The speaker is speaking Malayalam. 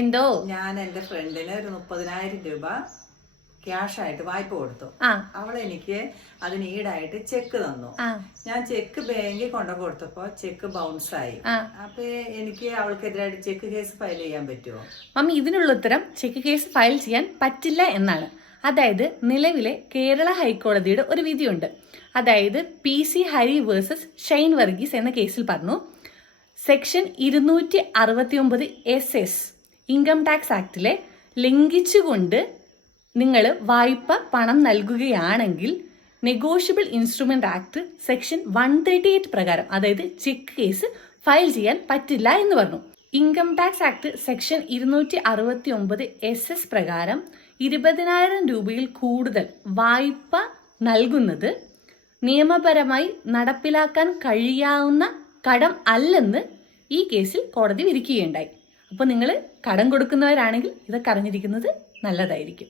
എന്തോ ഞാൻ എന്റെ ഫ്രണ്ടിന് ഒരു 30,000 രൂപ ക്യാഷ് ആയിട്ട് വായ്പ കൊടുത്തു. അവൾ എനിക്ക് അതിന് ഈടായിട്ട് ചെക്ക് തന്നു. ഞാൻ ചെക്ക് ബാങ്കിൽ കൊണ്ടു കൊടുത്തപ്പോ ചെക്ക് ബൗൺസ് ആയി. അപ്പൊ എനിക്ക് അവൾക്കെതിരായിട്ട് ചെക്ക് കേസ് ഫയൽ ചെയ്യാൻ പറ്റുമോ? മമ്മി, ഇതിനുള്ള ഉത്തരം ചെക്ക് കേസ് ഫയൽ ചെയ്യാൻ പറ്റില്ല എന്നാണ്. അതായത് നിലവിലെ കേരള ഹൈക്കോടതിയുടെ ഒരു വിധിയുണ്ട്. അതായത് PC ഹരി വേഴ്സസ് ഷൈൻ വർഗീസ് എന്ന കേസിൽ പറഞ്ഞു, സെക്ഷൻ 269 SS ഇൻകം ടാക്സ് ആക്ടിലെ ലംഘിച്ചുകൊണ്ട് നിങ്ങൾ വായ്പ പണം നൽകുകയാണെങ്കിൽ നെഗോഷ്യബിൾ ഇൻസ്ട്രുമെന്റ് ആക്ട് സെക്ഷൻ 138 പ്രകാരം, അതായത് ചെക്ക് കേസ് ഫയൽ ചെയ്യാൻ പറ്റില്ല എന്ന് പറഞ്ഞു. Income tax act section 269 SS പ്രകാരം 20,000 രൂപയിൽ കൂടുതൽ വായ്പ നൽകുന്നത് നിയമപരമായി നടപ്പിലാക്കാൻ കഴിയാവുന്ന കടം അല്ലെന്ന് ഈ കേസിൽ കോടതി വിധിക്കുകയുണ്ടായി. അപ്പോൾ നിങ്ങൾ കടം കൊടുക്കുന്നവരാണെങ്കിൽ ഇതൊക്കെ അറിഞ്ഞിരിക്കുന്നത് നല്ലതായിരിക്കും.